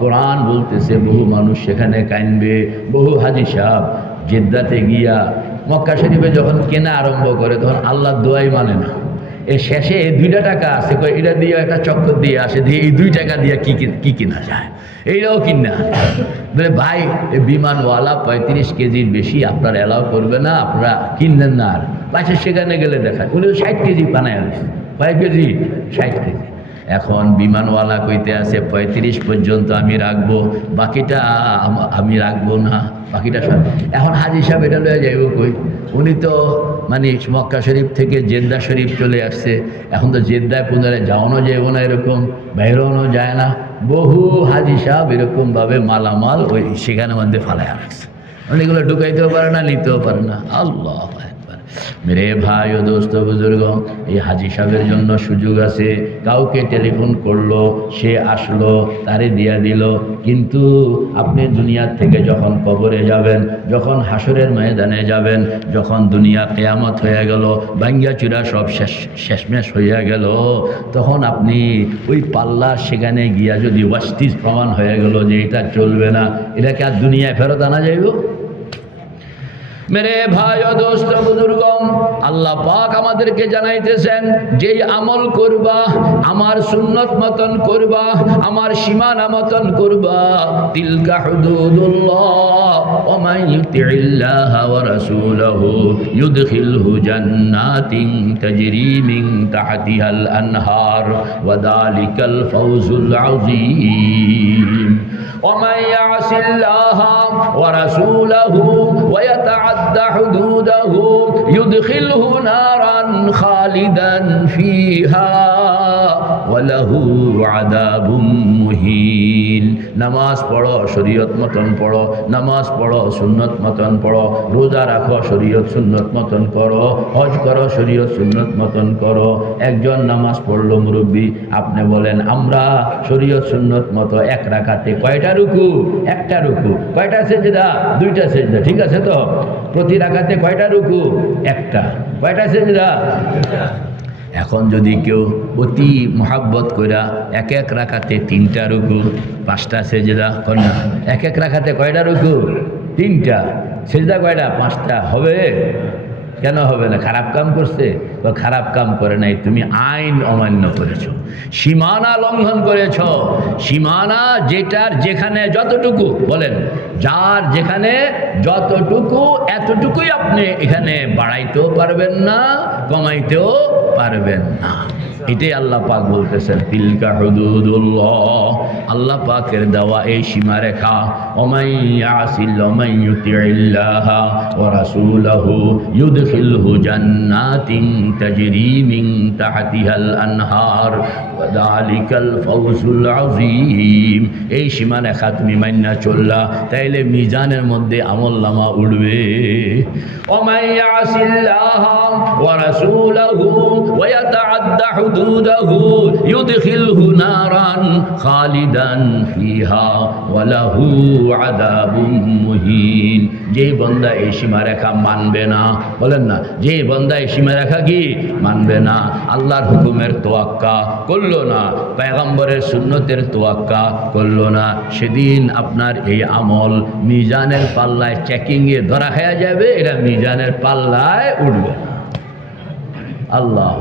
কোরআন বলতেছে বহু মানুষ সেখানে কাঁদবে। বহু হাজী সাহেব জেদ্দাতে গিয়া মক্কা শরীফে যখন কেনা আরম্ভ করে তখন আল্লাহর দোয়াই মানে না। এর শেষে এই 2টা টাকা আছে, এটা দিয়ে একটা চক্কর দিয়ে আসে, দিয়ে এই 2 টাকা দিয়ে কি কিনা যায়, এইটাও কিনা। বলে ভাই এই বিমানওয়ালা 35 কেজির বেশি আপনার অ্যালাউ করবে না, আপনারা কিনলেন না। আর পাশে সেখানে গেলে দেখায় উনি 60 কেজি বানায় আনছে। কয় কেজি? 60 কেজি। এখন বিমানওয়ালা কইতে আছে 35 পর্যন্ত আমি রাখবো, বাকিটা আমি রাখবো না, বাকিটা সব। এখন হাজী সাহেব এটা লয়ে যাইব কই? উনি তো মানে মক্কা শরীফ থেকে জেদ্দা শরীফ চলে আসছে, এখন তো জেদ্দায় পুনরায় যাওয়ানো যাইব না, এরকম বেরোনো যায় না। বহু হাজী সাহেব এরকমভাবে মালামাল ওই সেখানে মধ্যে ফালায় রাখছে, অনেকগুলো ঢুকাইতেও পারে না, নিতেও পারে না। আল্লাহ মেরে ভাই ও দোস্ত বুজুর্গ, এই হাজী সাহেবের জন্য সুযোগ আছে। কাউকে টেলিফোন করলো, সে আসলো, তারে দিয়া দিল। কিন্তু আপনি দুনিয়ার থেকে যখন কবরে যাবেন, যখন হাসরের ময়দানে যাবেন, যখন দুনিয়া কিয়ামত হয়ে গেল, ভাঙ্গা চূড়া সব শেষমেশ হইয়া গেল, তখন আপনি ওই পাল্লা সেখানে গিয়া যদি ওয়াস্তিজ প্রমাণ হয়ে গেল যে এটা চলবে না, এটাকে আর দুনিয়ায় ফেরত আনা যাইব? মেরে ভাই ও দোস্ত বুজুর্গম, আল্লাহ পাক আমাদেরকে জানাইতেছেন যেই আমল করবা, আমার সুন্নত মতন করবা, আমার সীমানা মতন করবা, তিলকা হুদুদুল্লাহ ওয়া মান ইউতিইল্লাহা ওয়া রাসূলাহু ইউদখিলহু জান্নাতিন তাজরি মিন তাহতিহাল আনহার ওয়া যালিকাল ফাওজুল আযীম। ওয়া মান ইয়াসিল্লাহা ওয়া রাসূলাহু ওয়া ইয়াতাআদ্দা হুদুদাহু ইউদখিলহু নারান খালিদান ফিহা ওয়া লাহু আযাবুম মুহিন। নামাজ পড়ো, শরীয়ত মতন পড়ো, নামাজ পড়ো, সুন্নত মতন পড়ো, রোজা রাখো, শরীয়ত সুন্নত মতন করো, হজ করো, শরীয়ত সুন্নত মতন করো। একজন নামাজ পড়লো মুরব্বী, আপনি বলেন আমরা শরীয়ত সুন্নত মতো 1 রাকাতে কয়টা রুকু? 1টা রুকু। কয়টা সেজদা? 2টা সেজদা। ঠিক আছে তো? প্রতি রাকাতে কয়টা রুকু? 1টা। কয়টা সেজদা? এখন যদি কেউ অতি মোহাব্বত কইরা 1 রাকাতে 3টা রুকু, 5টা সেজদা কন্যা, 1 রাকাতে কয়টা রুকু? 3টা। সেজদা কয়টা? 5টা। হবে? কেন হবে না? খারাপ কাম করছে? খারাপ কাম করে নাই, তুমি আইন অমান্য করেছ, সীমানা লঙ্ঘন করেছ। সীমানা যেটার যেখানে যতটুকু, বলেন যার যেখানে যতটুকু, এতটুকুই আপনি এখানে বাড়াইতেও পারবেন না, কমাইতেও পারবেন না। এটাই আল্লাহ পাক বলতেছেন তিলকা হুদুদুল্লাহ, আল্লাহ পাকের দেওয়া এই সীমারেখা। ওমান ইয়াসিল্লাহ ওমান ইউতিইল্লাহা ওয়া রাসূলাহু ইউদখিলহু জান্নাতিন তাজরি মিন তাহতিহাল আনহার ওয়া যালিকাল ফাওজুল আযীম। এই সীমারেখা তুমি মাইন্না চললা, তাইলে মিজানের মধ্যে আমলনামা উঠবে। ওমান ইয়াসিল্লাহা ওয়া রাসূলাহু ওয়া ইয়াতাআদ্দা হুদুদাহু ইউদখিলহু নারান খালিদান ফিহা ওয়া লাহু আযাবুম মুহিন। যেই বান্দা এই সীমারেখা মানবে না, বলেন না, যে বান্দা এই সীমারেখা কি মানবে না, আল্লাহর হুকুমের তোয়াক্কা করলো না, পয়গম্বরের সুন্নতের তোয়াক্কা করলো না, সেদিন আপনার এই আমল মিজানের পাল্লায় চেকিংয়ে ধরা খেয়া যাবে, এটা মিজানের পাল্লায় উঠবে না। আল্লাহ